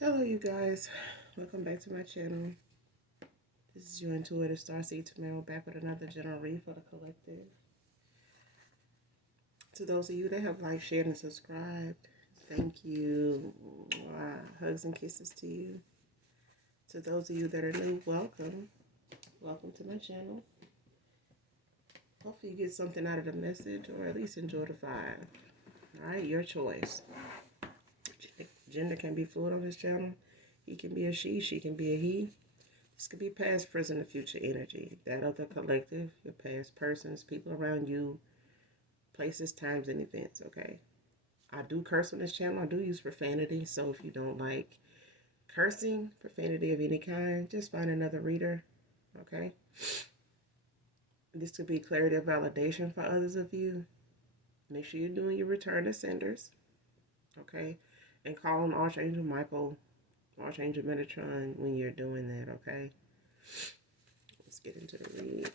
Hello, you guys. Welcome back to my channel. This is your intuitive Starseed Tamara back with another general read for the collective. To those of you that have liked, shared, and subscribed, thank you. Hugs and kisses to you. To those of you that are new, welcome. Welcome to my channel. Hopefully you get something out of the message or at least enjoy the vibe. Alright, your choice. Gender can be fluid on this channel. He can be a she can be a he. This could be past, present, and future energy. That of the collective, your past persons, people around you, places, times, and events, okay? I do curse on this channel. I do use profanity. So if you don't like cursing, profanity of any kind, just find another reader, okay? This could be clarity of validation for others of you. Make sure you're doing your return to senders, okay? And call on Archangel Michael, Archangel Metatron when you're doing that, okay? Let's get into the read.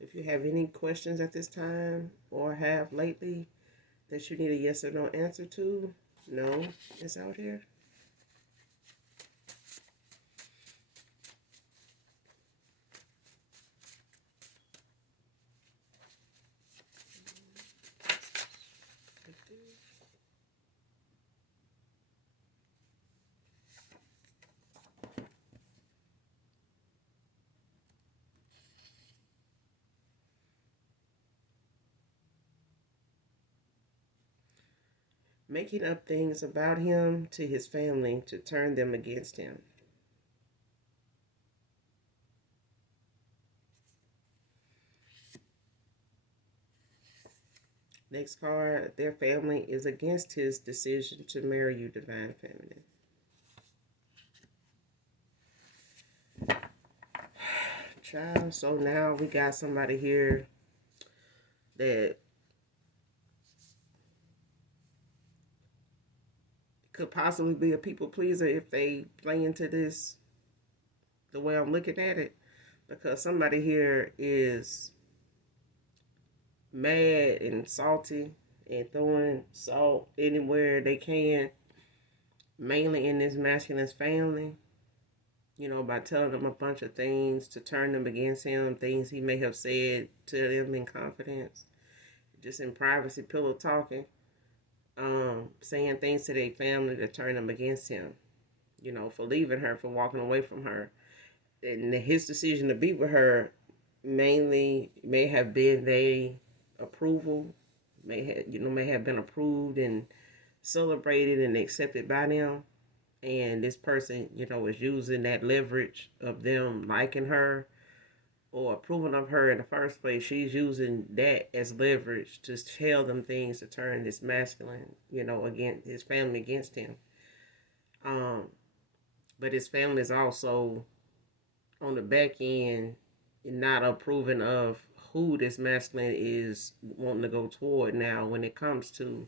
If you have any questions at this time or have lately that you need a yes or no answer to, no is out here. Making up things about him to his family to turn them against him. Next card, their family is against his decision to marry you, Divine Feminine. Child, so now we got somebody here that could possibly be a people pleaser if they play into this the way I'm looking at it. Because somebody here is mad and salty and throwing salt anywhere they can, mainly in this masculine's family, you know, by telling them a bunch of things to turn them against him, things he may have said to them in confidence, just in privacy, pillow talking, saying things to their family to turn them against him, you know, for leaving her, for walking away from her. And his decision to be with her mainly may have been they approval, may have been approved and celebrated and accepted by them. And this person, you know, is using that leverage of them liking her or approving of her in the first place. She's using that as leverage to tell them things to turn this masculine, you know, against his family against him. Um, but his family is also on the back end not approving of who this masculine is wanting to go toward now when it comes to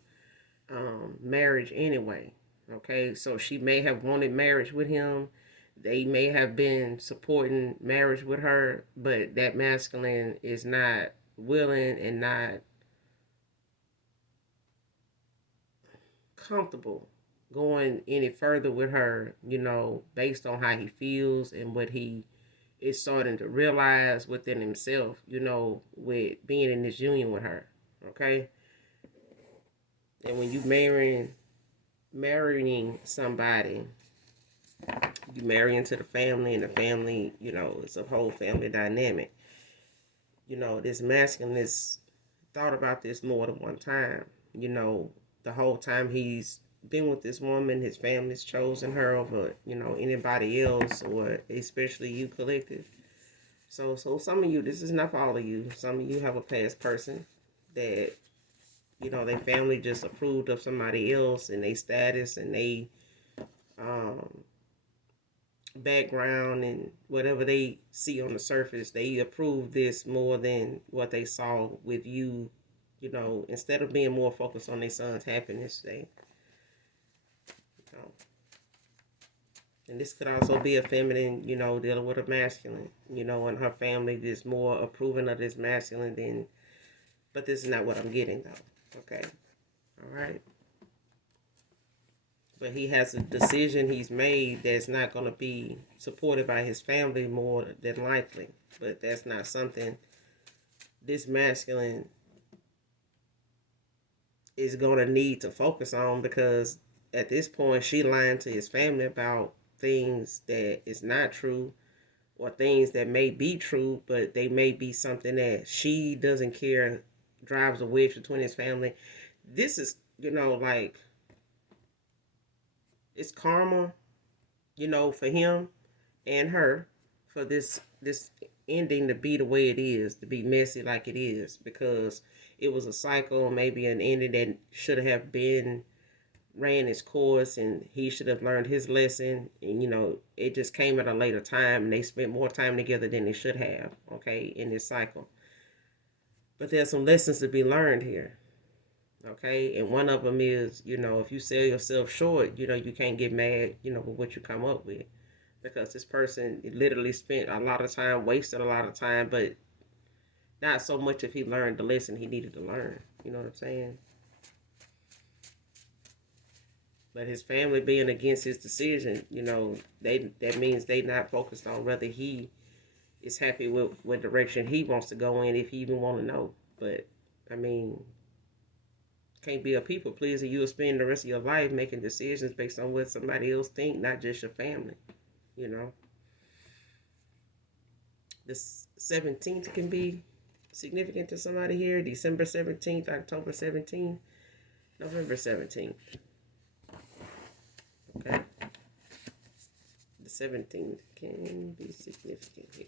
marriage anyway. Okay, so she may have wanted marriage with him. They may have been supporting marriage with her, but that masculine is not willing and not comfortable going any further with her, you know, based on how he feels and what he is starting to realize within himself, you know, with being in this union with her. Okay? And when you marrying somebody, you marry into the family, and the family, you know, it's a whole family dynamic. You know, this masculine is thought about this more than one time. You know, the whole time he's been with this woman, his family's chosen her over, you know, anybody else, or especially you collective. So some of you, this is not for all of you. Some of you have a past person that, you know, their family just approved of somebody else and they status and they um background and whatever they see on the surface, they approve this more than what they saw with you. You know, instead of being more focused on their son's happiness, they, you know, and this could also be a feminine, you know, dealing with a masculine, you know, and her family is more approving of this masculine than, but this is not what I'm getting though. Okay. All right. But he has a decision he's made that's not going to be supported by his family more than likely. But that's not something this masculine is going to need to focus on, because at this point she lying to his family about things that is not true, or things that may be true but they may be something that she doesn't care, drives a wedge between his family. This is, you know, like, it's karma, you know, for him and her, for this ending to be the way it is, to be messy like it is, because it was a cycle, maybe an ending that should have been ran its course, and he should have learned his lesson, and you know, it just came at a later time, and they spent more time together than they should have, okay, in this cycle. But there's some lessons to be learned here, okay, and one of them is, you know, if you sell yourself short, you know, you can't get mad, you know, with what you come up with, because this person literally spent a lot of time, wasted a lot of time, but not so much if he learned the lesson he needed to learn. You know what I'm saying? But his family being against his decision, you know, they that means they not focused on whether he is happy with what direction he wants to go in, if he even want to know. But I mean, can't be a people pleaser. You'll spend the rest of your life making decisions based on what somebody else think, not just your family. You know, the 17th can be significant to somebody here. December 17th, October 17th, November 17th. Okay. The 17th can be significant here.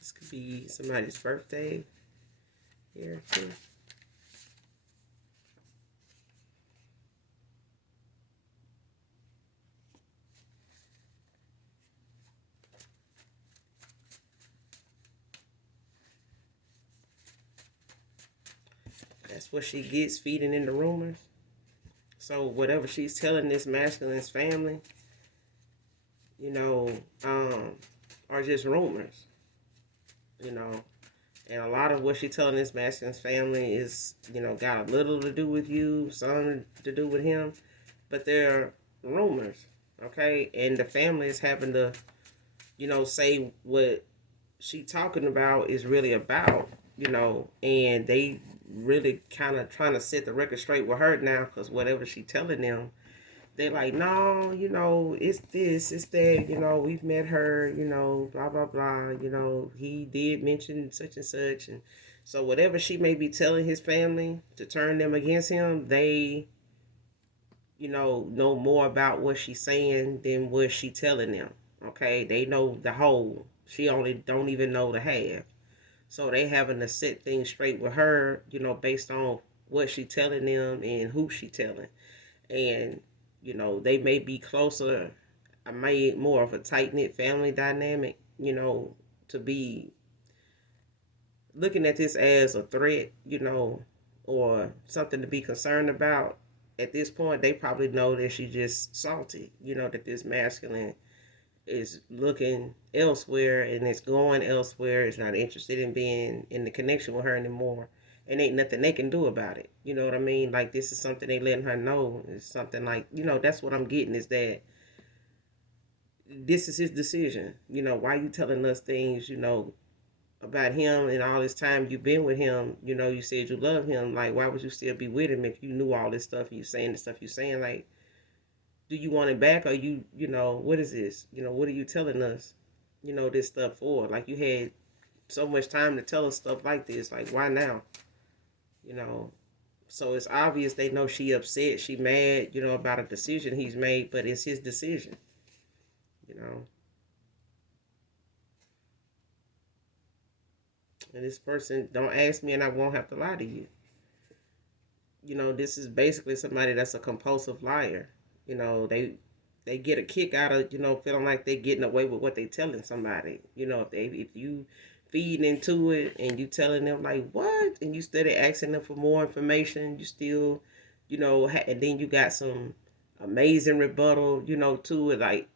This could be somebody's birthday here too. That's what she gets, feeding in the rumors. So whatever she's telling this masculine's family, you know, are just rumors, you know. And a lot of what she's telling this masculine's family is, you know, got a little to do with you, some to do with him, but they're rumors, okay? And the family is having to, you know, say what she talking about is really about, you know, and they really kind of trying to set the record straight with her now, because whatever she telling them, they're like, no, you know, it's this, it's that, you know, we've met her, you know, blah, blah, blah, you know, he did mention such and such. And so whatever she may be telling his family to turn them against him, they, you know more about what she's saying than what she telling them. Okay, they know the whole. She only don't even know the half. So they having to set things straight with her, you know, based on what she telling them and who she telling. And, you know, they may be closer, I may more of a tight knit family dynamic, you know, to be looking at this as a threat, you know, or something to be concerned about. At this point, they probably know that she's just salty, you know, that this masculine is looking elsewhere and is going elsewhere, is not interested in being in the connection with her anymore. And ain't nothing they can do about it. You know what I mean? Like, this is something they letting her know. It's something like, you know, that's what I'm getting, is that this is his decision. You know, why you telling us things, you know, about him, and all this time you've been with him, you know, you said you love him. Like, why would you still be with him if you knew all this stuff, you saying the stuff you saying? Like, do you want it back, or you know, what is this? You know, what are you telling us, you know, this stuff for? Like, you had so much time to tell us stuff like this. Like, why now? You know, so it's obvious they know she upset, she mad, you know, about a decision he's made, but it's his decision, you know. And this person, don't ask me and I won't have to lie to you. This is basically somebody that's a compulsive liar. They get a kick out of, feeling like they're getting away with what they telling somebody. If you feeding into it and you telling them like what, and you steady asking them for more information, you still, and then you got some amazing rebuttal, to it, like,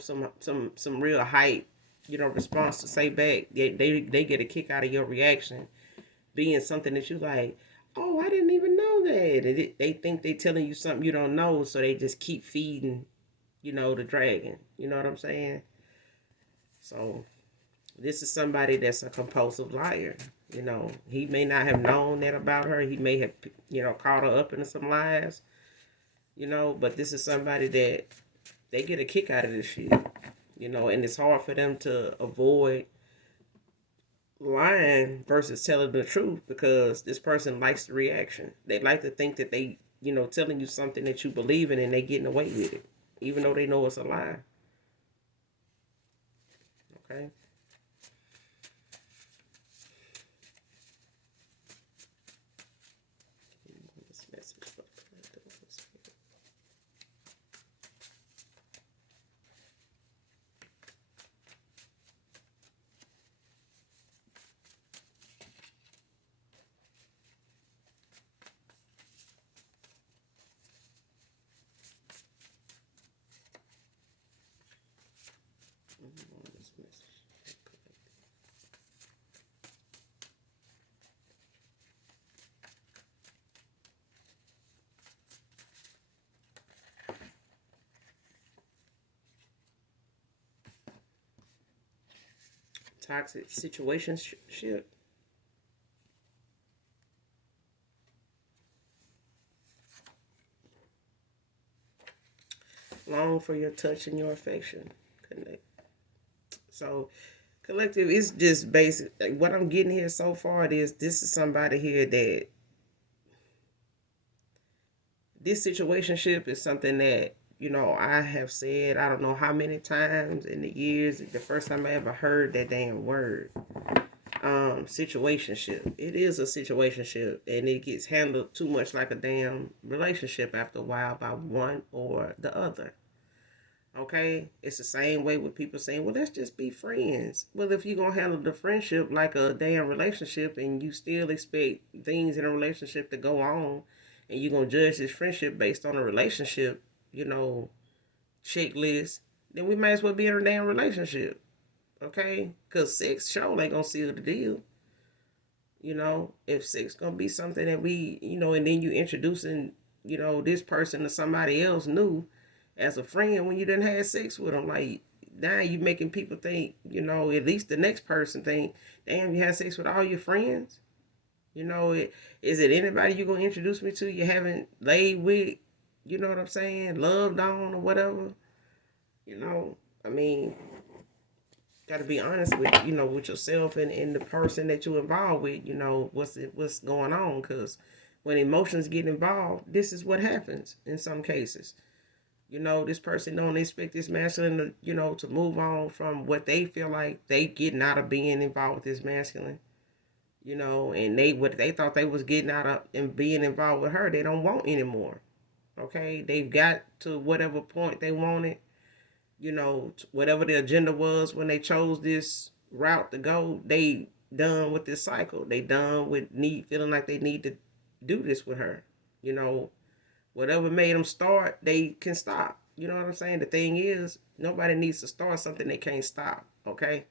some real hype, response to say back. They get a kick out of your reaction being something that you like, oh, I didn't even know that. And they think they telling you something you don't know, so they just keep feeding, the dragon. You know what I'm saying? So this is somebody that's a compulsive liar. He may not have known that about her. He may have, caught her up into some lies. But this is somebody that they get a kick out of this shit. And it's hard for them to avoid lying versus telling the truth because this person likes the reaction. They like to think that they, telling you something that you believe in and they getting away with it, even though they know it's a lie. Okay. This message for the collective. Toxic situationship. Long for your touch and your affection. Connect. So collective is just basic. Like, what I'm getting here so far is this is somebody here that this situationship is something that I have said I don't know how many times in the years. The first time I ever heard that damn word, situationship. It is a situationship, and it gets handled too much like a damn relationship after a while by one or the other. Okay, it's the same way with people saying, "Well, let's just be friends." Well, if you're gonna handle the friendship like a damn relationship, and you still expect things in a relationship to go on, and you're gonna judge this friendship based on a relationship, you know, checklist, then we might as well be in a damn relationship. Okay, because sex show ain't gonna seal the deal. If sex gonna be something that we, and then you introducing, this person to somebody else new as a friend when you didn't have sex with them, like now you making people think, at least the next person think, damn, you had sex with all your friends. Is it anybody you gonna introduce me to you haven't laid with? You know what I'm saying? Loved on or whatever. You know, I mean, got to be honest with with yourself and the person that you're involved with. What's going on, because when emotions get involved, this is what happens in some cases. This person don't expect this masculine to to move on from what they feel like they getting out of being involved with this masculine. And they what they thought they was getting out of and being involved with her, they don't want anymore. Okay, they've got to whatever point they wanted, whatever the agenda was when they chose this route to go, they done with this cycle. They done with feeling like they need to do this with her. You know, whatever made them start, they can stop. You know what I'm saying? The thing is, nobody needs to start something they can't stop. Okay.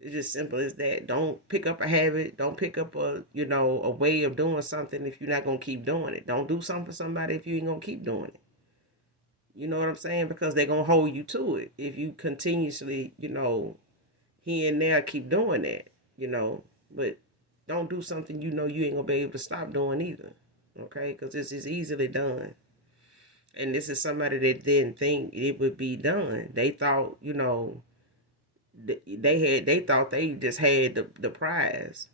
It's just simple as that. Don't pick up a habit. Don't pick up a way of doing something if you're not gonna keep doing it. Don't do something for somebody if you ain't gonna keep doing it. You know what I'm saying? Because they're gonna hold you to it if you continuously, here and there keep doing that, But don't do something you ain't gonna be able to stop doing either. Okay? Because this is easily done. And this is somebody that didn't think it would be done. They thought, they thought they just had the prize.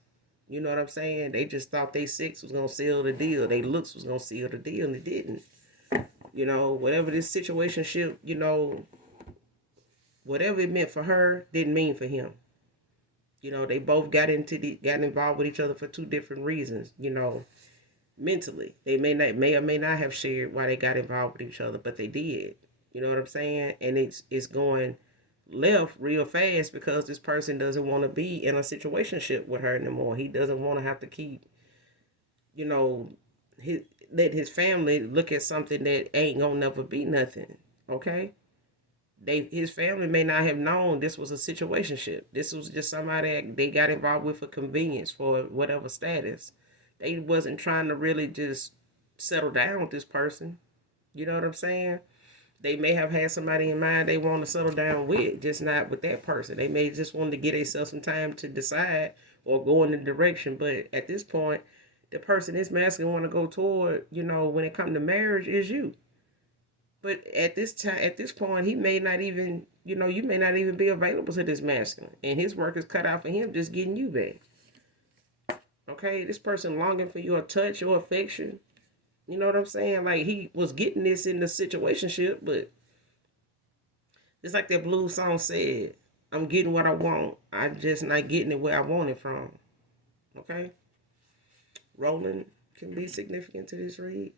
You know what I'm saying? They just thought they sex was gonna seal the deal. They looks was gonna seal the deal, and it didn't. Whatever this situation ship, whatever it meant for her didn't mean for him. They both got involved with each other for two different reasons. mentally. They may or may not have shared why they got involved with each other, but they did. You know what I'm saying? And it's going left real fast because this person doesn't want to be in a situationship with her anymore. He doesn't want to have to keep, you know, his let his family look at something that ain't gonna never be nothing. Okay? His family may not have known this was a situationship. This was just somebody that they got involved with for convenience, for whatever status. They wasn't trying to really just settle down with this person. You know what I'm saying? They may have had somebody in mind they want to settle down with, just not with that person. They may just want to get themselves some time to decide or go in the direction. But at this point, the person this masculine want to go toward, when it comes to marriage, is you. But at this time, at this point, he may not even, you may not even be available to this masculine, and his work is cut out for him just getting you back. Okay, this person longing for your touch, your affection. You know what I'm saying? Like he was getting this in the situationship, but it's like that blues song said, "I'm getting what I want. I'm just not getting it where I want it from." Okay, rolling can be significant to this read.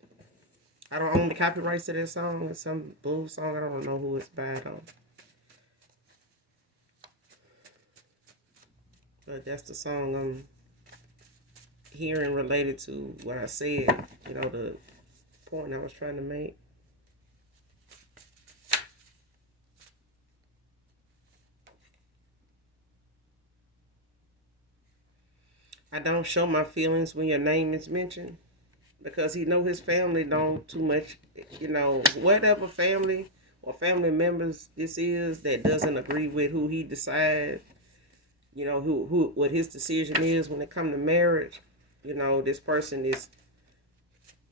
I don't own the copyrights to this song. It's some blues song. I don't know who it's by though. But that's the song I'm hearing related to what I said. The point I was trying to make. I don't show my feelings when your name is mentioned because he know his family don't too much. Whatever family or family members this is that doesn't agree with who he decides, who what his decision is when it comes to marriage. This person is,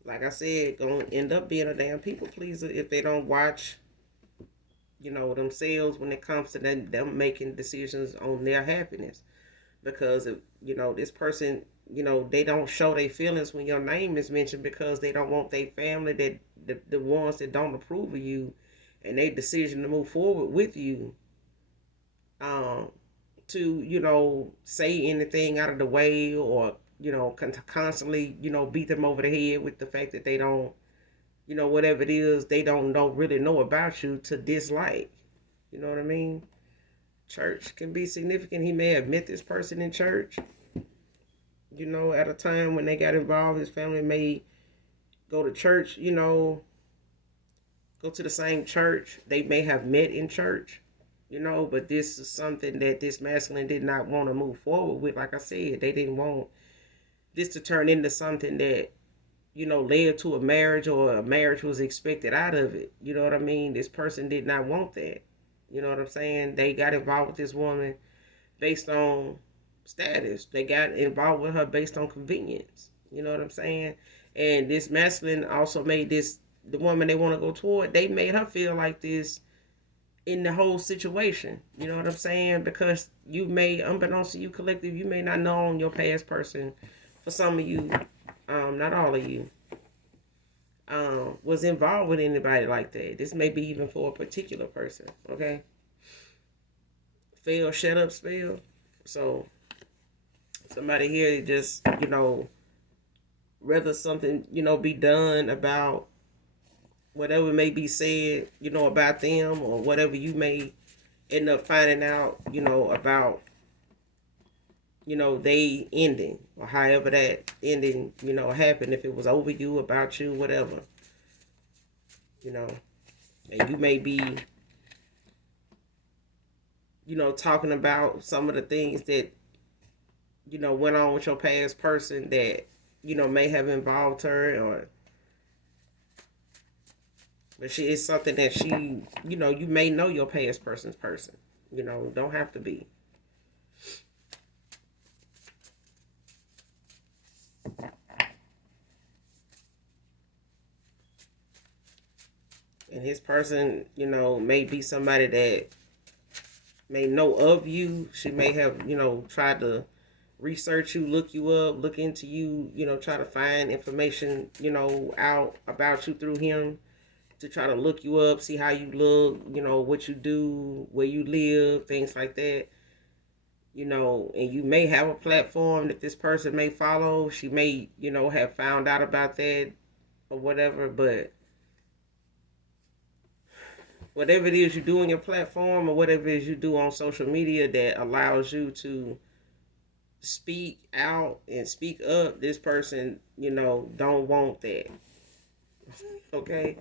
like I said, gonna end up being a damn people pleaser if they don't watch, themselves when it comes to them making decisions on their happiness. Because if this person, they don't show their feelings when your name is mentioned because they don't want their family, that the ones that don't approve of you and their decision to move forward with you, um to say anything out of the way, or constantly beat them over the head with the fact that they don't, whatever it is, they don't really know about you to dislike. You know what I mean? Church can be significant. He may have met this person in church, at a time when they got involved. His family may go to church, go to the same church. They may have met in church, but this is something that this masculine did not want to move forward with. Like I said, they didn't want this to turn into something that, led to a marriage, or a marriage was expected out of it. You know what I mean? This person did not want that. You know what I'm saying? They got involved with this woman based on status. They got involved with her based on convenience. You know what I'm saying? And this masculine also made the woman they want to go toward, they made her feel like this in the whole situation. You know what I'm saying? Because you may, unbeknownst to you collective, you may not know your past person. For some of you, not all of you, was involved with anybody like that. This may be even for a particular person. Okay? Fail, shut up, spell. So somebody here just, rather something, be done about whatever may be said, about them, or whatever you may end up finding out, about, they ending, or however that ending, happened, if it was over you, about you, whatever, and you may be, talking about some of the things that, went on with your past person that, may have involved her, or but she is something that she, you may know your past person's person. Don't have to be. And his person, may be somebody that may know of you. She may have, tried to research you, look you up, look into you, try to find information, out about you through him, to try to look you up, see how you look, what you do, where you live, things like that. and you may have a platform that this person may follow. She may, have found out about that or whatever, but whatever it is you do on your platform or whatever it is you do on social media that allows you to speak out and speak up, this person, don't want that. Okay?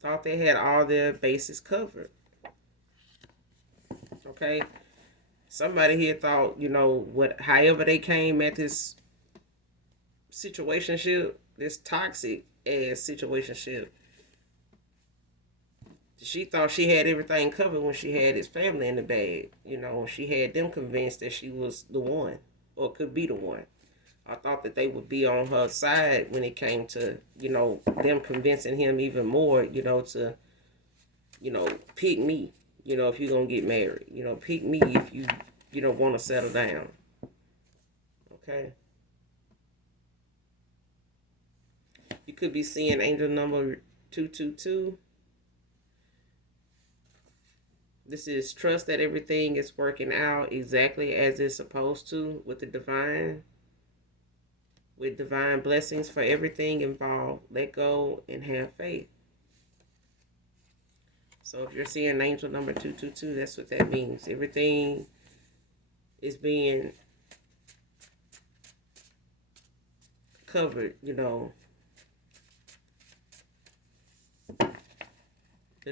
Thought they had all their bases covered. Okay? Somebody here thought, however they came at this situationship, this toxic ass situationship, she thought she had everything covered when she had his family in the bag. She had them convinced that she was the one or could be the one. I thought that they would be on her side when it came to, them convincing him even more, to, pick me, if you're going to get married. Pick me if you don't want to settle down. Okay? You could be seeing angel number 222. This is trust that everything is working out exactly as it's supposed to with the divine. With divine blessings for everything involved. Let go and have faith. So if you're seeing angel number 222, that's what that means. Everything is being covered, The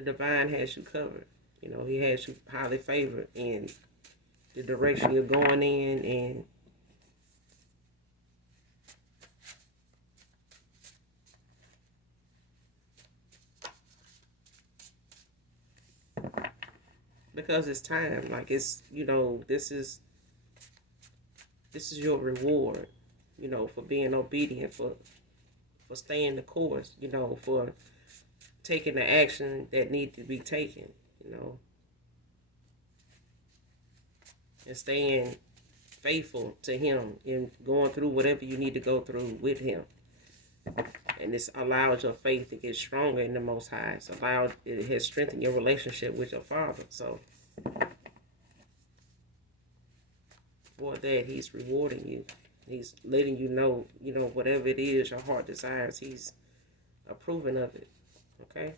divine has you covered. He has you highly favored in the direction you're going in, and because it's time. Like it's this is your reward, for being obedient, for staying the course, for taking the action that needs to be taken, and staying faithful to him and going through whatever you need to go through with him. And this allows your faith to get stronger in the Most High. It has strengthened your relationship with your Father. So for that, he's rewarding you. He's letting you know, whatever it is your heart desires, he's approving of it. Okay?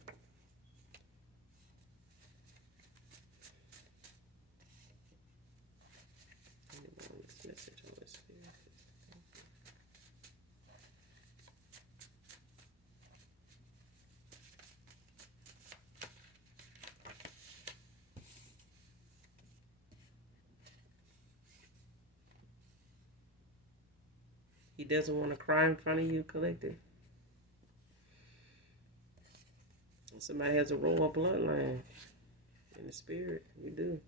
He doesn't want to cry in front of you, collective. Somebody has a royal bloodline in the spirit. We do.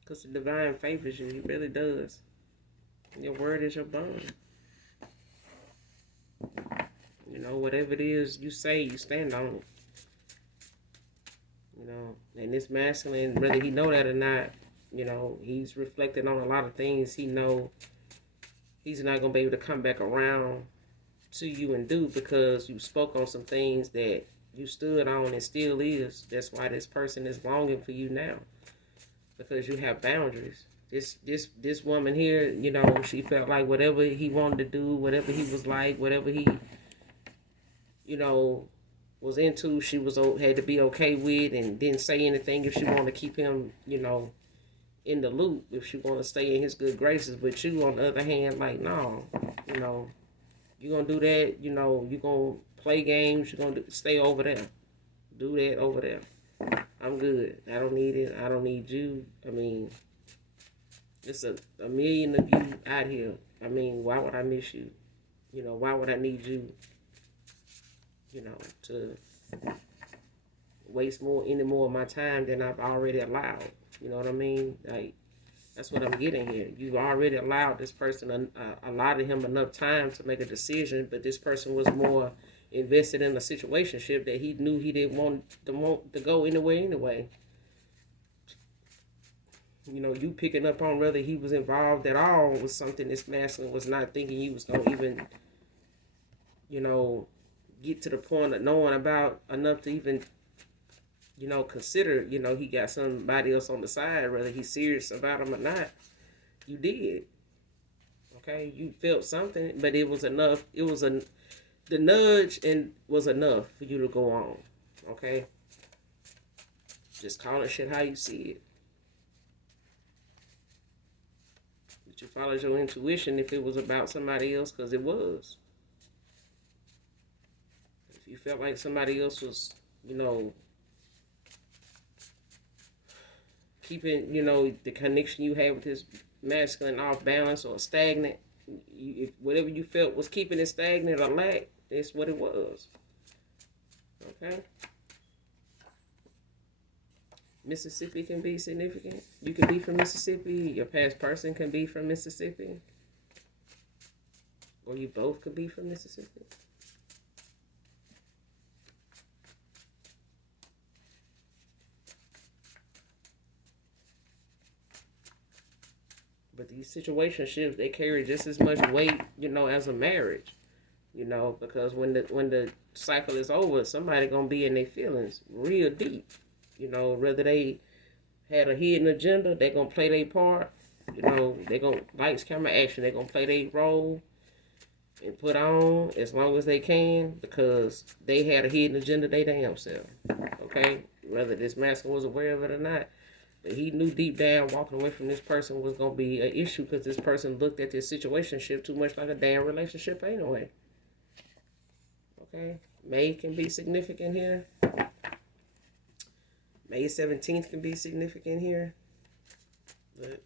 Because the divine favors you. He really does. Your word is your bond. Whatever it is you say, you stand on it. And this masculine, whether he know that or not, he's reflecting on a lot of things he know he's not going to be able to come back around to you and do, because you spoke on some things that you stood on and still is. That's why this person is longing for you now, because you have boundaries. This woman here, she felt like whatever he wanted to do, whatever he was like, whatever he, was into, she had to be okay with, and didn't say anything if she wanted to keep him, in the loop, if she want to stay in his good graces. But you, on the other hand, like, no, you gonna do that, you gonna play games, you gonna stay over there, do that over there. I'm good. I don't need it. I don't need you. I mean, it's a million of you out here. I mean, why would I miss you? Why would I need you? To waste any more of my time than I've already allowed. You know what I mean? Like, that's what I'm getting here. You've already allowed this person, allotted him enough time to make a decision, but this person was more invested in a situationship that he knew he didn't want to go anywhere anyway. You picking up on whether he was involved at all was something this masculine was not thinking he was going to even, get to the point of knowing about enough to even, consider, he got somebody else on the side, whether he's serious about him or not. You did. Okay, you felt something, but it was enough. The nudge and was enough for you to go on. Okay, just call it shit how you see it. But you followed your intuition if it was about somebody else, because it was. If you felt like somebody else was, you know, keeping, the connection you had with this masculine off balance or stagnant, if whatever you felt was keeping it stagnant or lack, that's what it was. Okay? Mississippi can be significant. You can be from Mississippi. Your past person can be from Mississippi. Or you both could be from Mississippi. But these situationships, they carry just as much weight, as a marriage. Because when the cycle is over, somebody gonna be in their feelings real deep. Whether they had a hidden agenda, they gonna play their part. They gonna lights, camera, action. They gonna play their role and put on as long as they can because they had a hidden agenda they damn self. Okay, whether this master was aware of it or not. But he knew deep down walking away from this person was going to be an issue because this person looked at this situationship too much like a damn relationship anyway. Okay? May can be significant here. May 17th can be significant here. But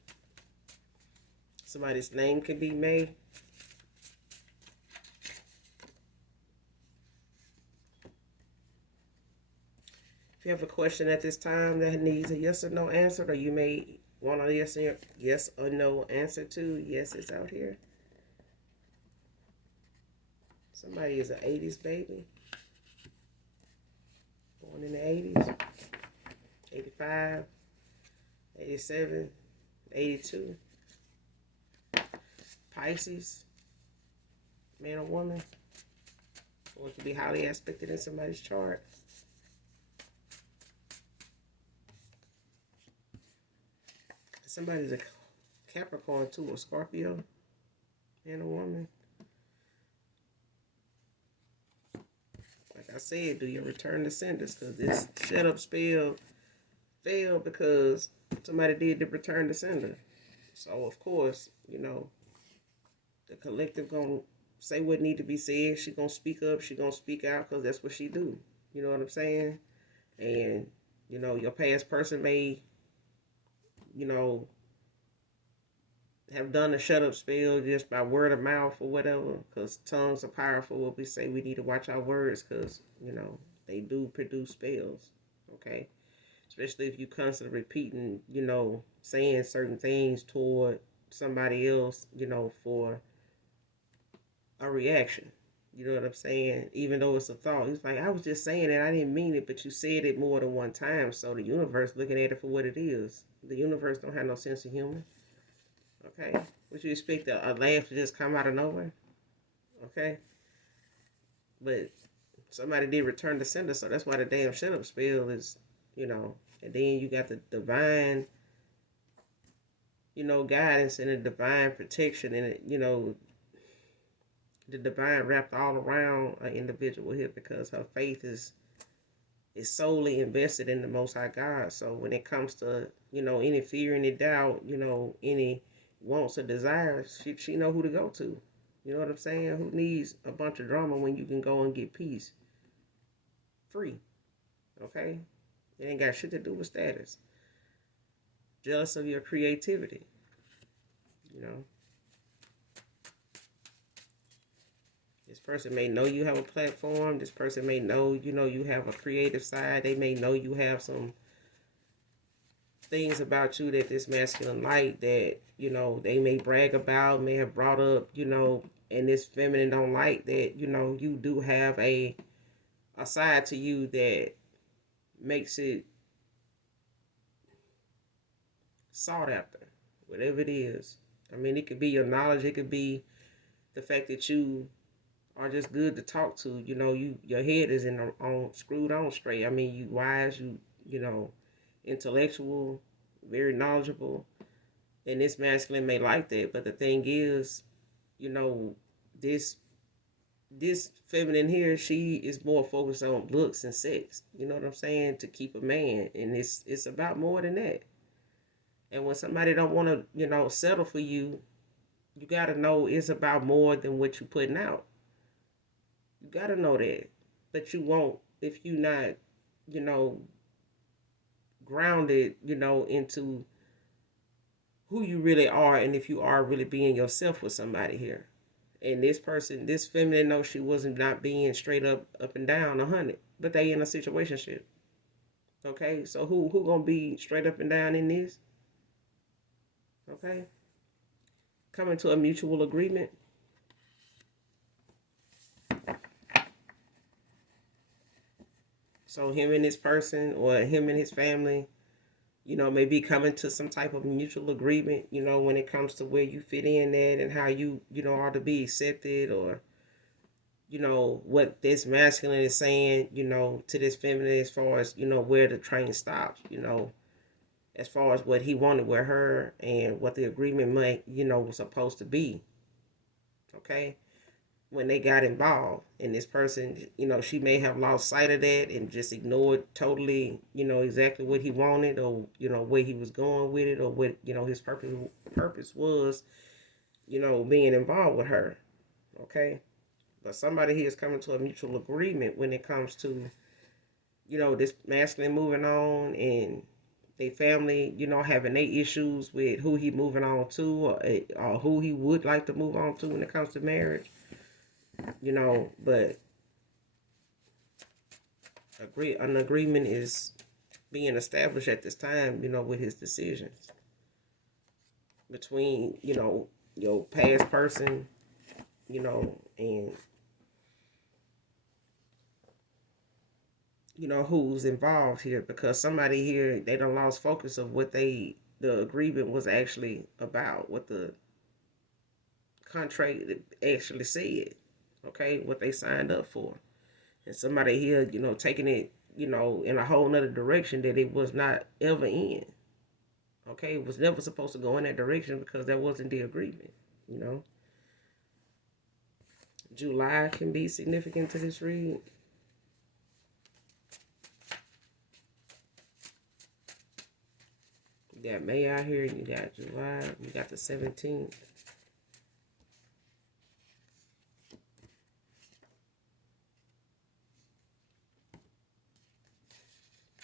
somebody's name could be May. If you have a question at this time that needs a yes or no answer, or you may want a yes or no answer to, yes, it's out here. Somebody is an 80s baby. Born in the 80s. 85, 87, 82. Pisces. Man or woman. Or it could be highly aspected in somebody's chart. Somebody's a Capricorn too, or Scorpio. Man or woman. Like I said, do your return to senders, because this shut up spell failed because somebody did the return to sender. So of course, the collective gonna say what need to be said. She gonna speak up. She gonna speak out because that's what she do. You know what I'm saying? And your past person may, have done a shut up spell just by word of mouth or whatever, because tongues are powerful. What we say, we need to watch our words because, they do produce spells, okay? Especially if you constantly repeating, saying certain things toward somebody else, for a reaction. You know what I'm saying? Even though it's a thought. It's like, I was just saying it, I didn't mean it, but you said it more than one time, so the universe looking at it for what it is. The universe don't have no sense of humor. Okay? Would you expect a laugh to just come out of nowhere? Okay? But somebody did return to sender, so that's why the damn shut up spell is, and then you got the divine, guidance and the divine protection and it, the divine wrapped all around an individual here because her faith is solely invested in the Most High God. So when it comes to, any fear, any doubt, any wants or desires, she know who to go to. You know what I'm saying? Who needs a bunch of drama when you can go and get peace? Free. Okay? It ain't got shit to do with status. Jealous of your creativity. This person may know you have a platform. This person may know, you have a creative side. They may know you have some things about you that this masculine light that, they may brag about, may have brought up, and this feminine don't like that, you do have a side to you that makes it sought after, whatever it is. I mean, it could be your knowledge. It could be the fact that you are just good to talk to. Your head is on screwed on straight. I mean, you wise. you know, intellectual, very knowledgeable, and this masculine may like that. But the thing is, you know, this this feminine here, she is more focused on looks and sex. You know what I'm saying? To keep a man, and it's about more than that. And when somebody don't want to, settle for you, you got to know it's about more than what you putting out. You got to know that. But you won't if you not, you know, grounded, into who you really are, and if you are really being yourself with somebody here. And this person, this feminine, knows she wasn't not being straight up and down 100, but they in a situationship. Okay, so who gonna be straight up and down in this? Okay, coming to a mutual agreement. So him and this person, or him and his family, maybe coming to some type of mutual agreement, when it comes to where you fit in at and how you are to be accepted, or, what this masculine is saying, to this feminine as far as, where the train stops, as far as what he wanted with her and what the agreement might, was supposed to be. Okay. When they got involved, and this person, she may have lost sight of that and just ignored totally, exactly what he wanted, or where he was going with it, or what his purpose was, being involved with her. Okay, but somebody here is coming to a mutual agreement when it comes to this masculine moving on, and they family, having their issues with who he moving on to, or who he would like to move on to when it comes to marriage. But an agreement is being established at this time, with his decisions between, your past person, and who's involved here, because somebody here, they done lost focus of what the agreement was actually about, what the contract actually said, okay, what they signed up for. And somebody here, taking it, in a whole nother direction that it was not ever in. Okay, it was never supposed to go in that direction because that wasn't the agreement. You know, July can be significant to this read. You got May out here, you got July, you got the 17th.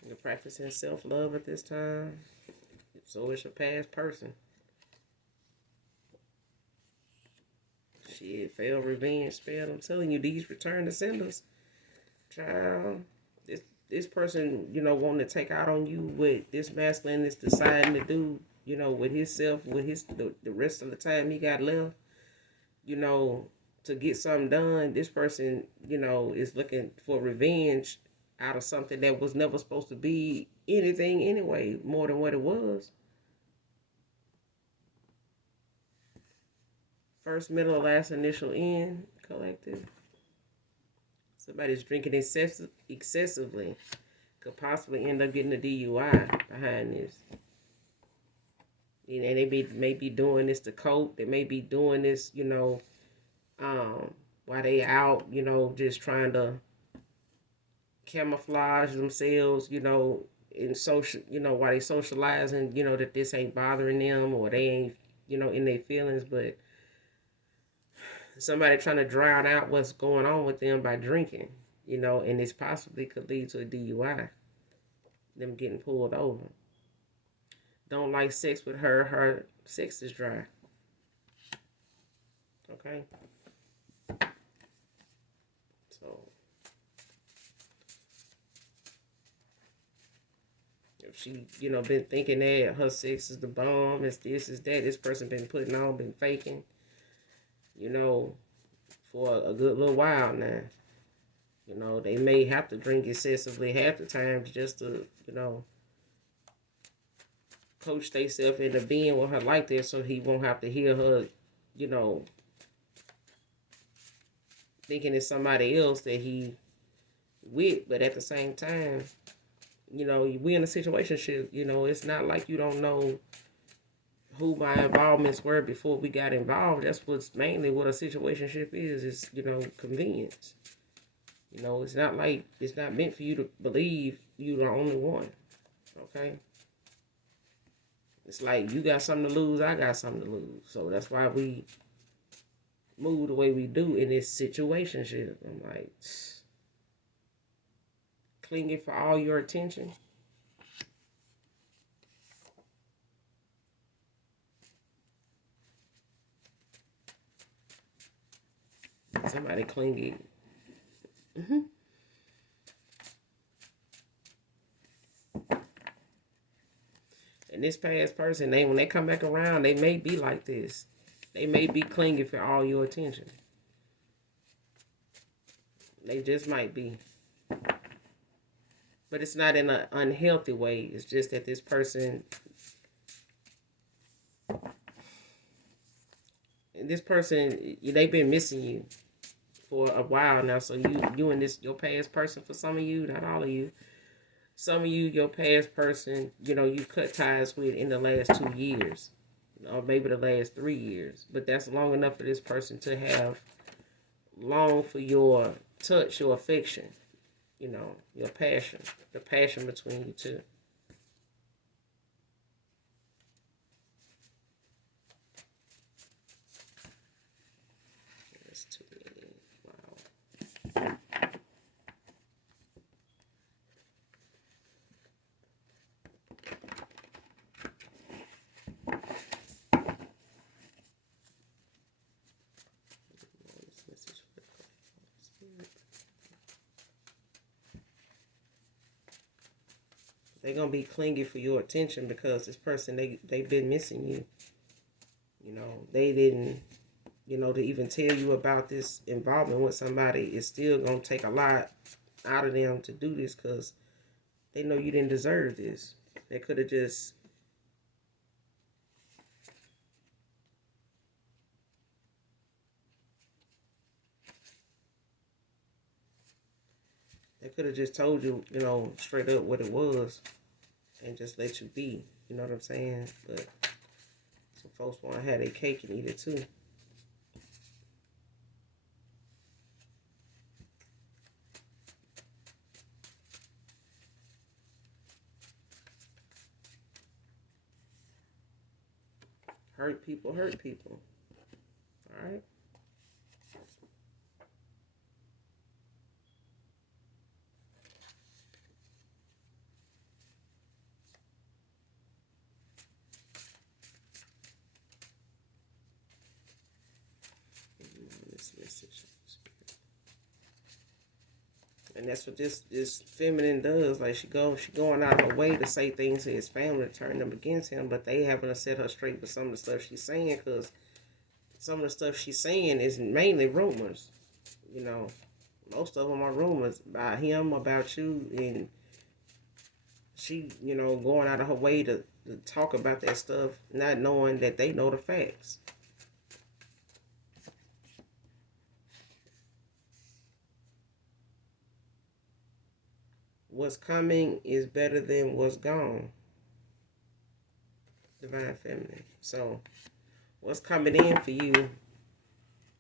You're practicing self-love at this time. So is your past person. Shit, fail revenge spell. I'm telling you, these return to senders. Child, this person, wanting to take out on you what this masculine is deciding to do, with himself, with the rest of the time he got left, to get something done. This person, is looking for revenge out of something that was never supposed to be anything anyway, more than what it was. First, middle, last, initial, end, collective. Somebody's drinking excessively. Could possibly end up getting a DUI behind this. And they may be doing this to cope. They may be doing this, while they out, just trying to camouflage themselves, in social, while they socializing, that this ain't bothering them, or they ain't, in their feelings. But somebody trying to drown out what's going on with them by drinking, and this possibly could lead to a DUI, them getting pulled over. Don't like sex with her. Her sex is dry. Okay. So if she, been thinking that her sex is the bomb, it's this, is that, this person been putting on, been faking, for a good little while now. They may have to drink excessively half the time just to, coach themselves into being with her like that, so he won't have to hear her, thinking it's somebody else that he with. But at the same time, we in a situationship. It's not like you don't know who my involvements were before we got involved. That's what's mainly what a situationship is. It's convenience. It's not like it's not meant for you to believe you the only one. Okay. It's like you got something to lose, I got something to lose. So that's why we move the way we do in this situationship. I'm like, clinging for all your attention. Somebody clinging. Mm-hmm. And this past person, when they come back around, they may be like this. They may be clinging for all your attention. They just might be. But it's not in an unhealthy way. It's just that this person, they've been missing you for a while now. So you and your past person, for some of you, not all of you, some of you, your past person, you cut ties with in the last 2 years, or maybe the last 3 years. But that's long enough for this person to have long for your touch, your affection, your passion, the passion between you two. That's too many. Wow. They're gonna be clingy for your attention because this person, they've been missing you. They didn't, to even tell you about this involvement with somebody is still gonna take a lot out of them to do this because they know you didn't deserve this. They could have just told you, straight up what it was and just let you be. You know what I'm saying? But some folks want to have their cake and eat it too. Hurt people hurt people. All right? This message. And that's what this feminine does. Like she going out of her way to say things to his family to turn them against him, but they having to set her straight with some of the stuff she's saying because some of the stuff she's saying is mainly rumors. You know, most of them are rumors about him, about you, and she, going out of her way to talk about that stuff, not knowing that they know the facts. What's coming is better than what's gone. Divine feminine. So what's coming in for you,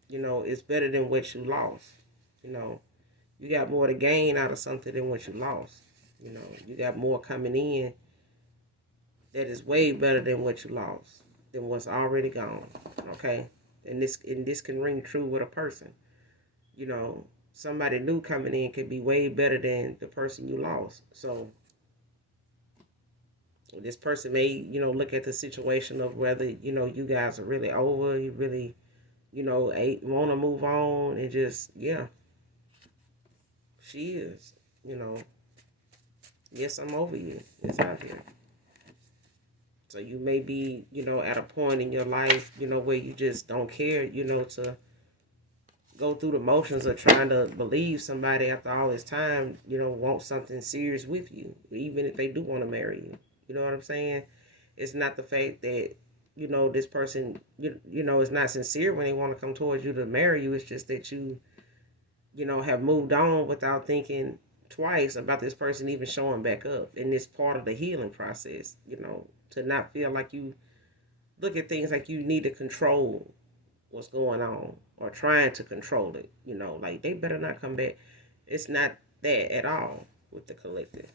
is better than what you lost. You know, you got more to gain out of something than what you lost. You got more coming in that is way better than what you lost, than what's already gone. Okay? And this can ring true with a person. Somebody new coming in could be way better than the person you lost. So this person may, look at the situation of whether, you guys are really over, you really, want to move on, and just, yeah, she is, yes, I'm over you. It's out here. So you may be, at a point in your life, where you just don't care, to go through the motions of trying to believe somebody after all this time, want something serious with you, even if they do want to marry you. You know what I'm saying? It's not the fact that, this person, is not sincere when they want to come towards you to marry you. It's just that you, have moved on without thinking twice about this person even showing back up. And it's part of the healing process, to not feel like you look at things like you need to control what's going on or trying to control it, like they better not come back. It's not that at all with the collective.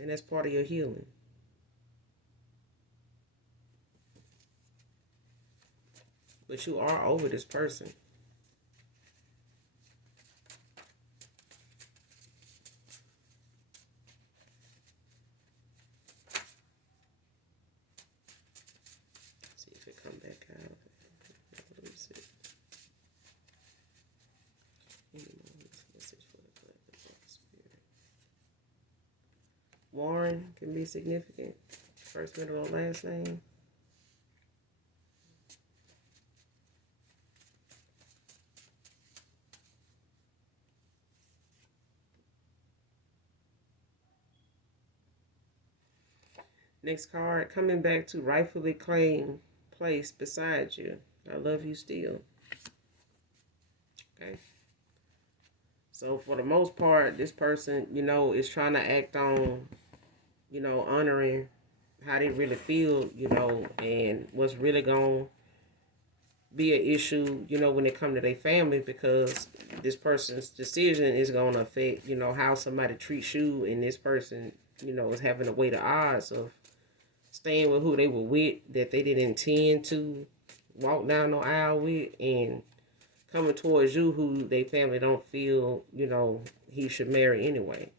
And that's part of your healing. But you are over this person. See if it come back out. Let me see. Message for the collective spirit. Warren can be significant. First, middle, or last name. Next card, coming back to rightfully claim place beside you. I love you still. Okay. So for the most part, this person, is trying to act on, honoring how they really feel, and what's really going to be an issue, when it comes to their family, because this person's decision is going to affect, how somebody treats you, and this person, is having to weigh the odds of staying with who they were with that they didn't intend to walk down the aisle with, and coming towards you who they family don't feel, he should marry anyway,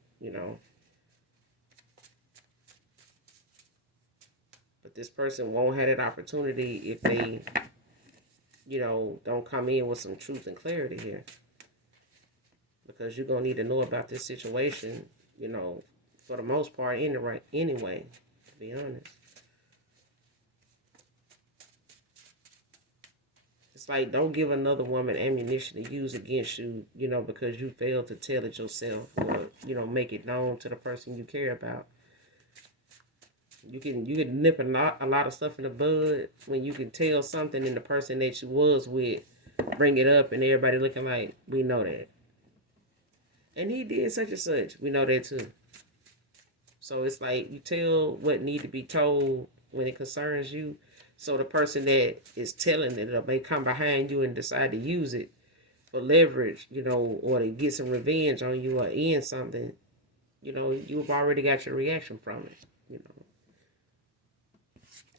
But this person won't have that opportunity if they, don't come in with some truth and clarity here. Because you're going to need to know about this situation, for the most part anyway, to be honest. It's like, don't give another woman ammunition to use against you, because you failed to tell it yourself or, make it known to the person you care about. You can nip a lot of stuff in the bud when you can tell something and the person that you was with bring it up and everybody looking like, we know that. And he did such and such. We know that too. So it's like you tell what need to be told when it concerns you. So the person that is telling it may come behind you and decide to use it for leverage, or to get some revenge on you or end something, you've already got your reaction from it,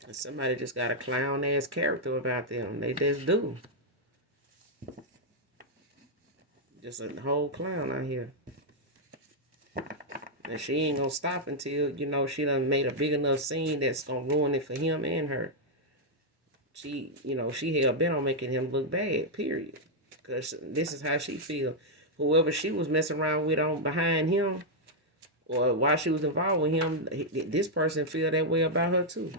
And somebody just got a clown ass character about them. They just do. Just a whole clown out here. And she ain't gonna stop until, she done made a big enough scene that's gonna ruin it for him and her. She hell bent on making him look bad, period. Because this is how she feel. Whoever she was messing around with on behind him, or while she was involved with him, this person feel that way about her too.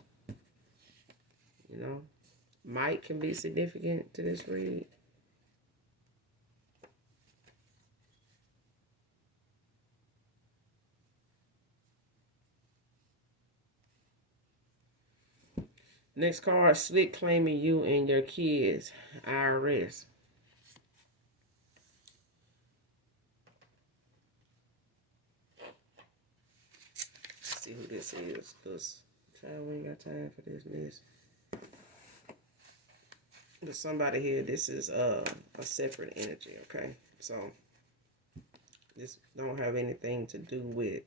Mike can be significant to this read. Next card, slick claiming you and your kids, IRS. Let's see who this is, because child, we ain't got time for this mess. But somebody here, this is a separate energy, okay? So this don't have anything to do with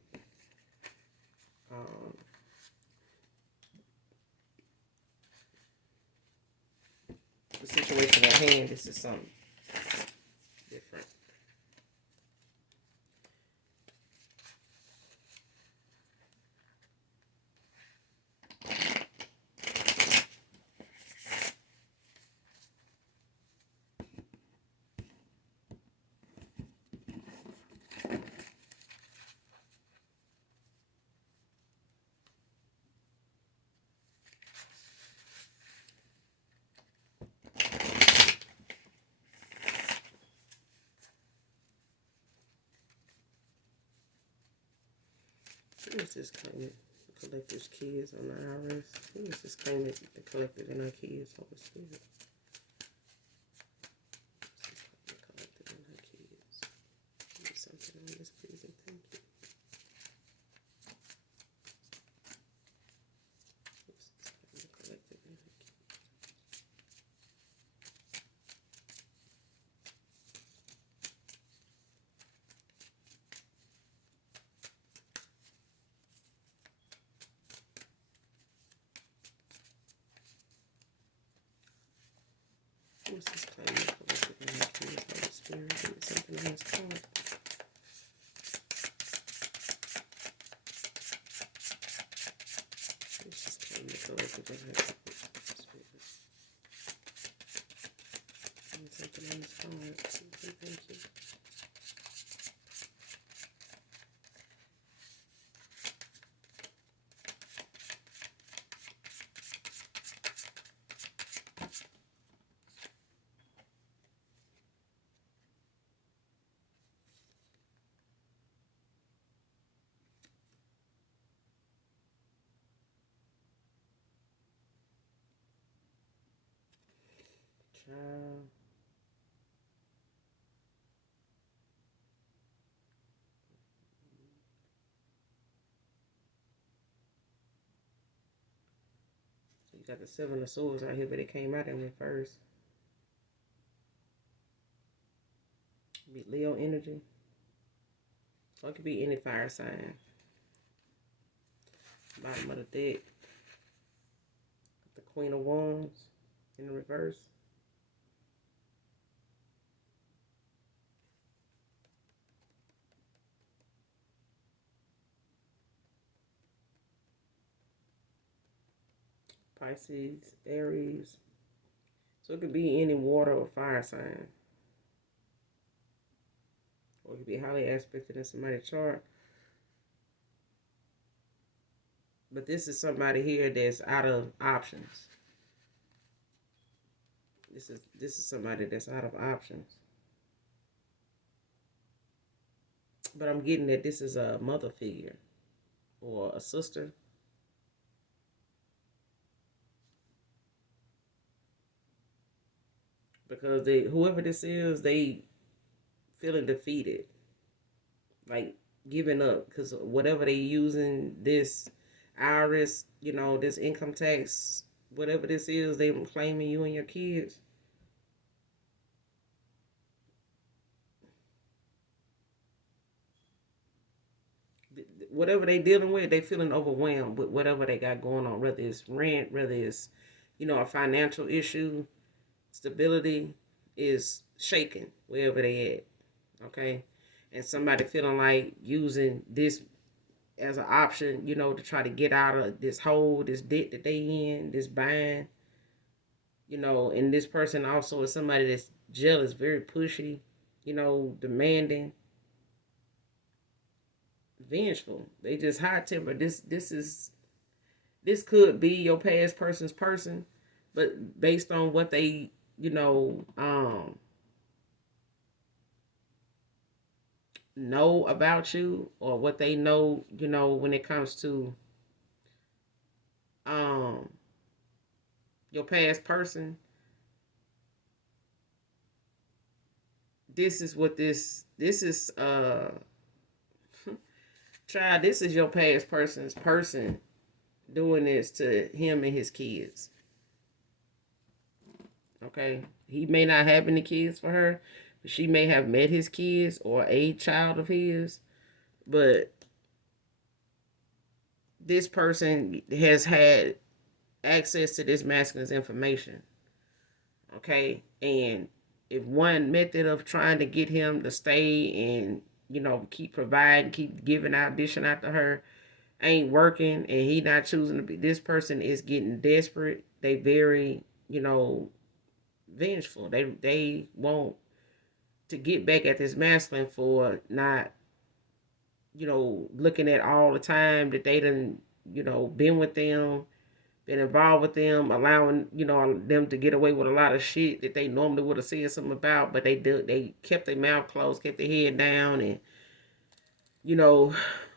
the situation at hand. This is something different. Who is this claimant? The collective's kids on the IRS. Who is this claimant? The collective and our kids over spirit. The collective and her kids. Give me something on this, please and thank Let's just claim the collective energy of Holy Spirit. Give me something on this card. Let's just claim the collective energy. Something on this card. Thank you. Child. So you got the Seven of Swords out here, but it came out in reverse. Be Leo energy. So it could be any fire sign. Bottom of the deck. The Queen of Wands in the reverse. Pisces, Aries. So it could be any water or fire sign. Or it could be highly aspected in somebody's chart. But this is somebody here that's out of options. This is somebody that's out of options. But I'm getting that this is a mother figure or a sister. Because whoever this is, they feeling defeated. Like giving up. Because whatever they using this IRS, this income tax, whatever this is, they claiming you and your kids. Whatever they dealing with, they feeling overwhelmed with whatever they got going on, whether it's rent, whether it's, a financial issue, stability is shaking wherever they at, okay? And somebody feeling like using this as an option, to try to get out of this hole, this debt that they in, this bind, and this person also is somebody that's jealous, very pushy, demanding, vengeful. They just hot tempered. This could be your past person's person, but based on what they, know about you or what they know, when it comes to um your past person, this is what this is child, this is your past person's person doing this to him and his kids. Okay? He may not have any kids for her, but she may have met his kids or a child of his, but this person has had access to this masculine's information. Okay? And if one method of trying to get him to stay and, keep providing, keep giving out, dishing out to her, ain't working, and he not choosing to be, this person is getting desperate. They very, vengeful. They want to get back at this masculine for not, looking at all the time that they done, been with them, been involved with them, allowing, them to get away with a lot of shit that they normally would have said something about, but they kept their mouth closed, kept their head down, and,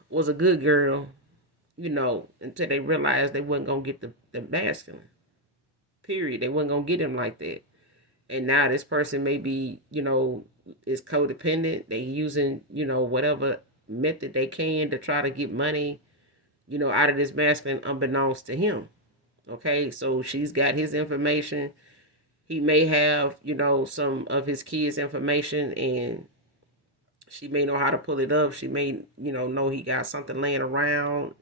was a good girl, until they realized they wasn't gonna get the masculine. Period. They wasn't gonna get him like that. And now this person may be, is codependent. They using, whatever method they can to try to get money, out of this masculine unbeknownst to him. Okay, so she's got his information. He may have, some of his kids' information, and she may know how to pull it up. She may, know he got something laying around,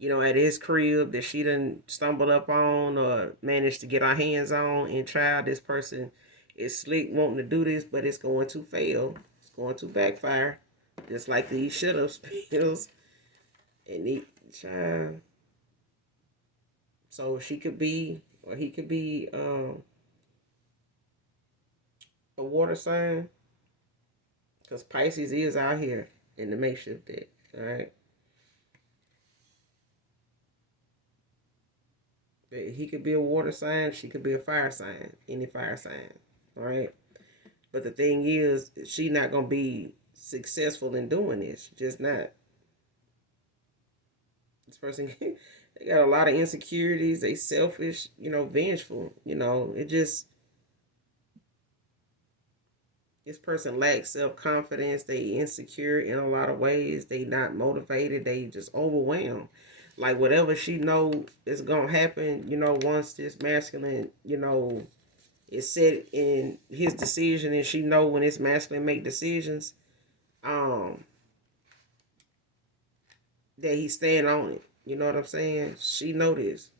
at his crib that she done stumbled up on or managed to get her hands on. And child, this person Is slick wanting to do this, but it's going to fail. It's going to backfire. Just like these shut up spills. And he child. So she could be or he could be a water sign. Because Pisces is out here in the makeshift deck. Alright. He could be a water sign, she could be a fire sign. Any fire sign. Alright. But the thing is, she not gonna be successful in doing this. Just not. This person, they got a lot of insecurities. They selfish, vengeful. It just this person lacks self confidence. They insecure in a lot of ways. They not motivated. They just overwhelmed. Like whatever she know is gonna happen. Once this masculine, is set in his decision, and she know when this masculine make decisions, um, that he stand on it. You know what I'm saying? She know this.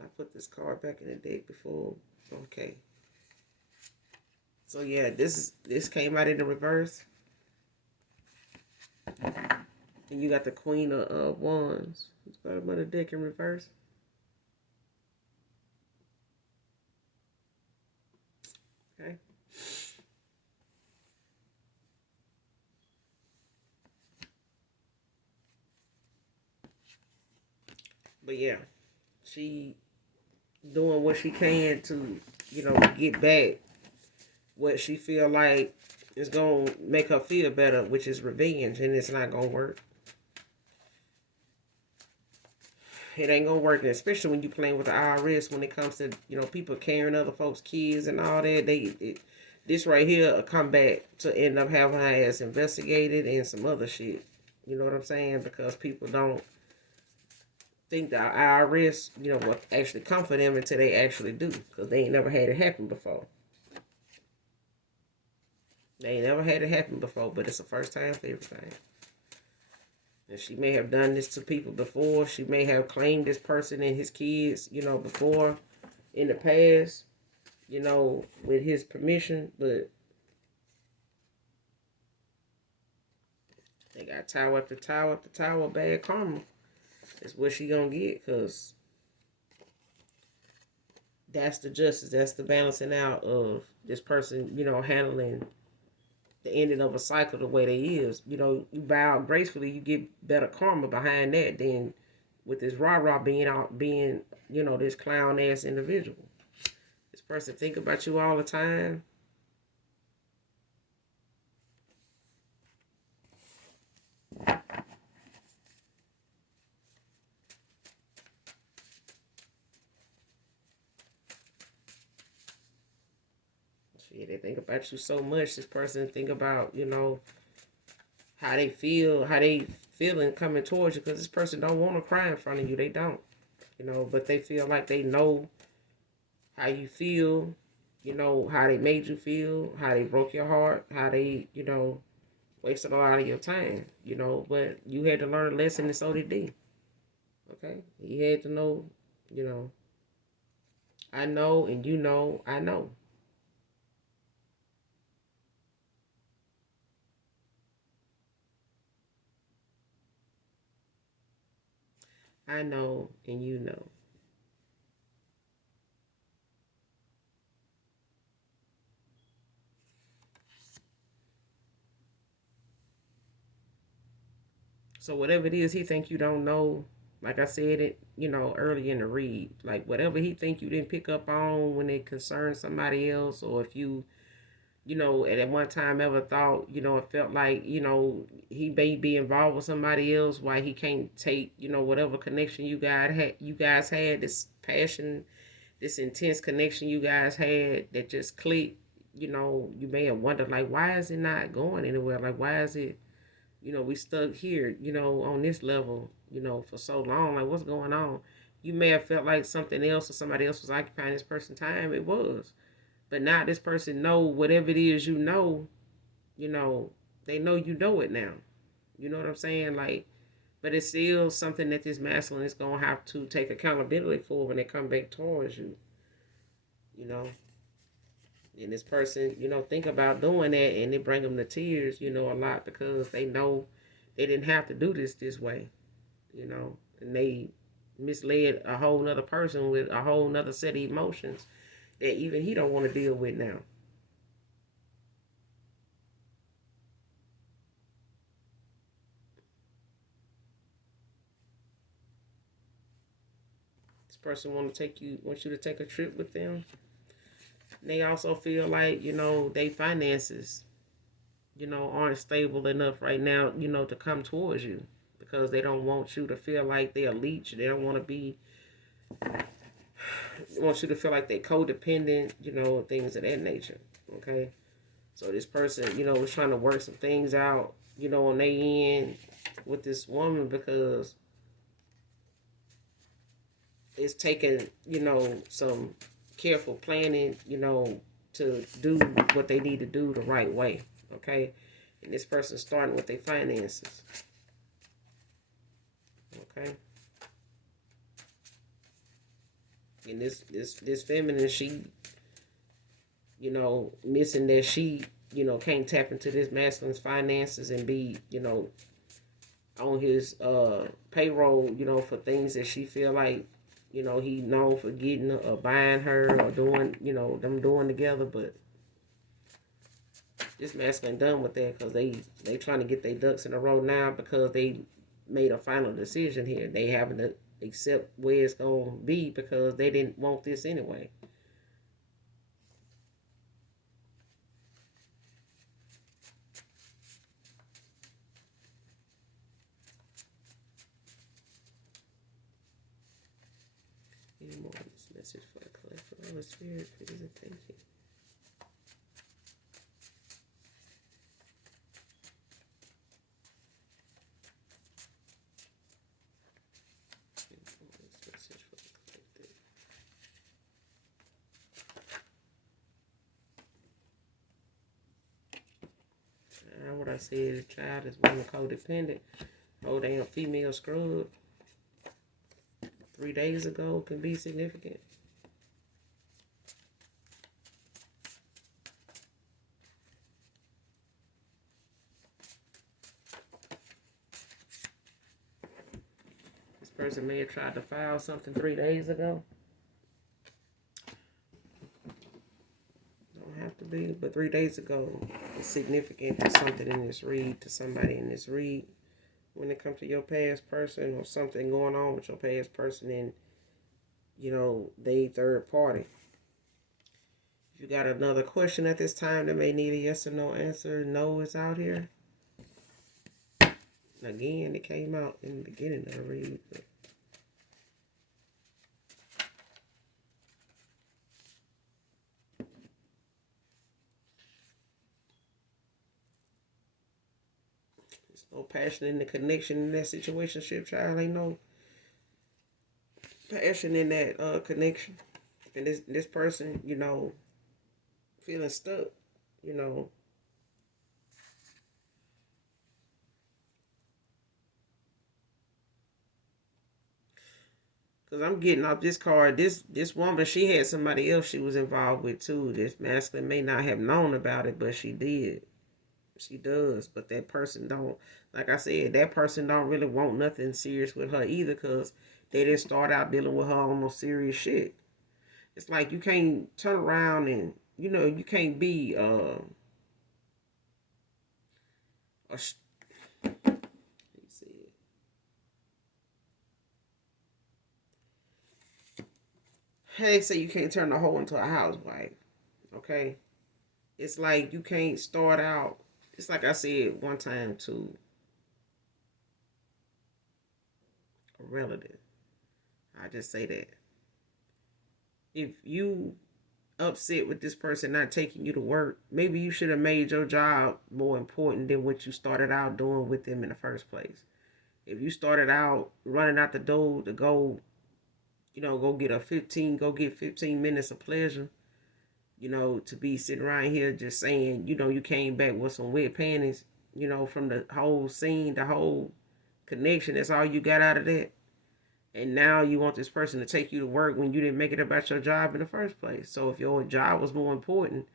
I put this card back in the deck before. Okay. So yeah, this came out in the reverse. And you got the Queen of Wands. It's got another deck in reverse. Okay. But yeah, she doing what she can to, get back what she feel like is gonna make her feel better, which is revenge, and it's not gonna work. It ain't gonna work, especially when you playing with the IRS. When it comes to people carrying other folks' kids and all that, this right here will come back to end up having her ass investigated and some other shit. You know what I'm saying? Because people don't think the IRS, will actually come for them until they actually do, because they ain't never had it happen before. They ain't never had it happen before, but it's the first time for everything. And she may have done this to people before. She may have claimed this person and his kids, before in the past, with his permission. But they got tower after tower after tower, bad karma. That's what she gonna get, because that's the justice. That's the balancing out of this person, handling the ending of a cycle the way they is. You bow gracefully, you get better karma behind that than with this rah-rah being, this clown ass individual. This person think about you all the time. Shit, they think about you so much. This person think about, how they feel, how they feeling coming towards you, because this person don't want to cry in front of you. They don't. But they feel like they know how you feel, how they made you feel, how they broke your heart, how they, wasted a lot of your time, but you had to learn a lesson, and so did they. Okay? You had to know, you know, I know, and I know. I know, and you know. So whatever it is he think you don't know, like I said it, early in the read, like whatever he think you didn't pick up on when it concerns somebody else, or if you, at one time ever thought, it felt like, he may be involved with somebody else, why he can't take, whatever connection you guys had, this passion, this intense connection you guys had that just clicked, you may have wondered, like, why is it not going anywhere? Like, why is it, we stuck here, on this level, for so long. Like, what's going on? You may have felt like something else or somebody else was occupying this person's time. It was. But now this person know whatever it is you know, they know you know it now. You know what I'm saying? Like, but it's still something that this masculine is going to have to take accountability for when they come back towards you. you know. And this person, think about doing that, and it bring them to tears, a lot, because they know they didn't have to do this way, and they misled a whole nother person with a whole nother set of emotions that even he don't want to deal with now. This person wants you to take a trip with them. And they also feel like, they finances, aren't stable enough right now, to come towards you, because they don't want you to feel like they're a leech. They don't want to be, want you to feel like they're codependent, things of that nature. Okay. So this person, was trying to work some things out, on their end with this woman, because it's taking, some careful planning, to do what they need to do the right way. Okay. And this person's starting with their finances. Okay. And this feminine, she, missing that she, can't tap into this masculine's finances and be, on his payroll, for things that she feel like, he known for getting or buying her or doing, them doing together. But this masculine done with that, because they trying to get their ducks in a row now, because they made a final decision here. They having to accept where it's gonna be, because they didn't want this anyway. Any more on this message for the collective Holy Spirit, please and thank you. What I said, the child is one codependent. Oh, damn female scrub 3 days ago can be significant. This person may have tried to file something 3 days ago. Don't have to be, but 3 days ago is significant to something in this read, to somebody in this read. When it comes to your past person or something going on with your past person and, they third party. If you got another question at this time that may need a yes or no answer, no is out here. Again, it came out in the beginning of the read. But there's no passion in the connection in that situationship, child. Ain't no passion in that connection. And this person, feeling stuck, you know. Cause I'm getting off this card. This woman, she had somebody else she was involved with too. This masculine may not have known about it, but she did. She does. But that person don't. Like I said, that person don't really want nothing serious with her either. Cause they didn't start out dealing with her on no serious shit. It's like you can't turn around and you can't be a they say you can't turn a hoe into a housewife. Okay, it's like you can't start out. It's like I said one time to a relative. I just say that if you upset with this person not taking you to work, maybe you should have made your job more important than what you started out doing with them in the first place. If you started out running out the door to go, go get 15 minutes of pleasure, to be sitting around here just saying, you came back with some wet panties, from the whole scene, the whole connection. That's all you got out of that. And now you want this person to take you to work when you didn't make it about your job in the first place. So if your job was more important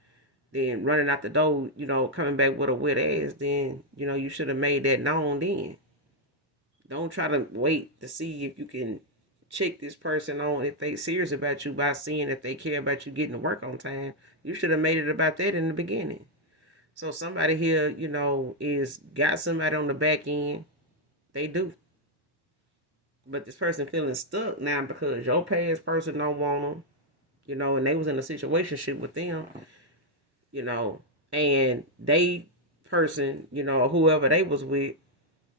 than running out the door, coming back with a wet ass, then, you should have made that known then. Don't try to wait to see if you can check this person on if they serious about you by seeing if they care about you getting to work on time. You should have made it about that in the beginning. So somebody here, is got somebody on the back end. They do. But this person feeling stuck now because your past person don't want them, and they was in a situationship with them, and they person, whoever they was with,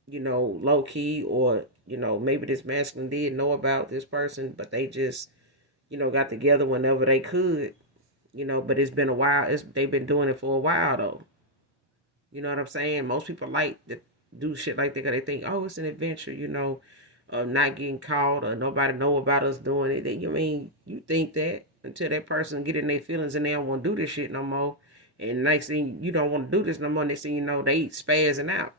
low key, or, maybe this masculine did know about this person, but they just, got together whenever they could, but it's been a while. They've been doing it for a while though. You know what I'm saying? Most people like to do shit like that because they think, oh, it's an adventure, not getting caught or nobody know about us doing it. You think that until that person get in their feelings and they don't want to do this shit no more. And next thing you don't want to do this no more. Next thing you know, they spazzing out,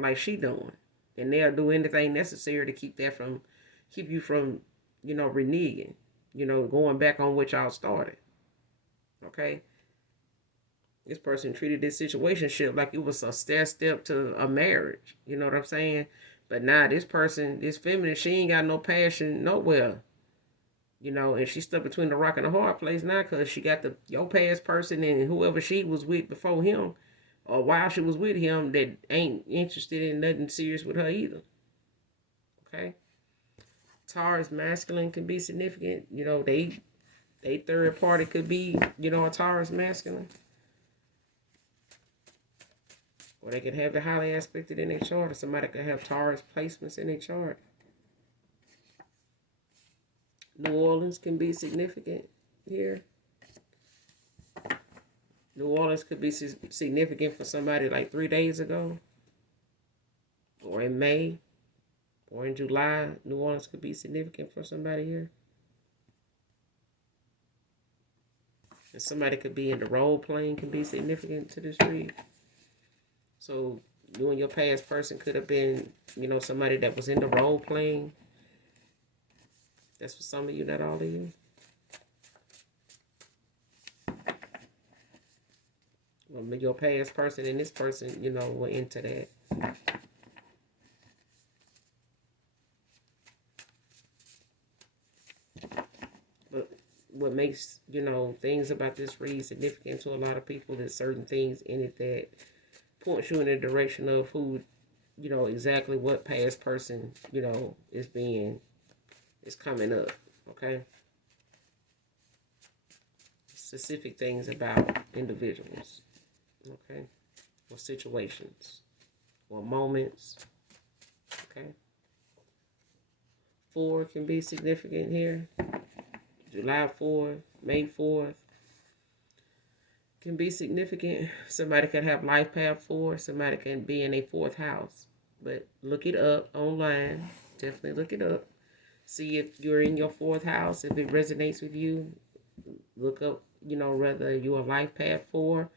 like she doing. And they'll do anything necessary to keep you from, reneging, going back on what y'all started. Okay? This person treated this situationship like it was a step to a marriage. You know what I'm saying? But now this person, this feminine, she ain't got no passion nowhere. And she's stuck between the rock and the hard place now because she got your past person and whoever she was with before him or while she was with him that ain't interested in nothing serious with her either. Okay? Taurus masculine can be significant. They third party could be, a Taurus masculine. Or they could have the highly aspected in their chart, or somebody could have Taurus placements in their chart. New Orleans can be significant here. New Orleans could be significant for somebody like 3 days ago, or in May, or in July. New Orleans could be significant for somebody here. And somebody could be in the role playing can be significant to this read. So you and your past person could have been, somebody that was in the role playing. That's for some of you, not all of you. Well, your past person and this person, were into that. But what makes, things about this read significant to a lot of people is certain things in it that points you in the direction of who, exactly what past person, is coming up, okay? Specific things about individuals, okay? Or situations, or moments, okay? 4 can be significant here. July 4th, May 4th, can be significant. Somebody could have life path 4. Somebody can be in a 4th house. But look it up online. Definitely look it up. See if you're in your 4th house, if it resonates with you. Look up, whether you're a life path 4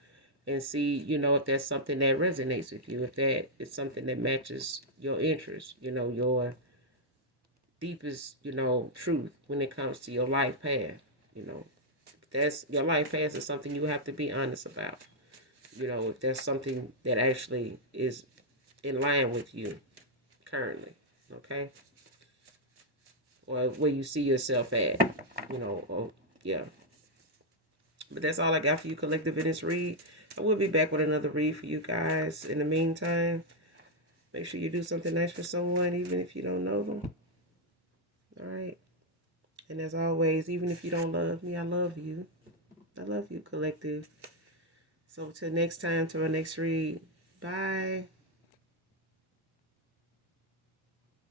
and see, if that's something that resonates with you. If that is something that matches your interests, your deepest, truth when it comes to your life path, that's your life path is something you have to be honest about. If there's something that actually is in line with you currently, okay? Or where you see yourself at, yeah. But that's all I got for you, collective, in this read. I will be back with another read for you guys. In the meantime, make sure you do something nice for someone, even if you don't know them. All right? And as always, even if you don't love me, I love you. I love you, collective. So till next time, to our next read. Bye.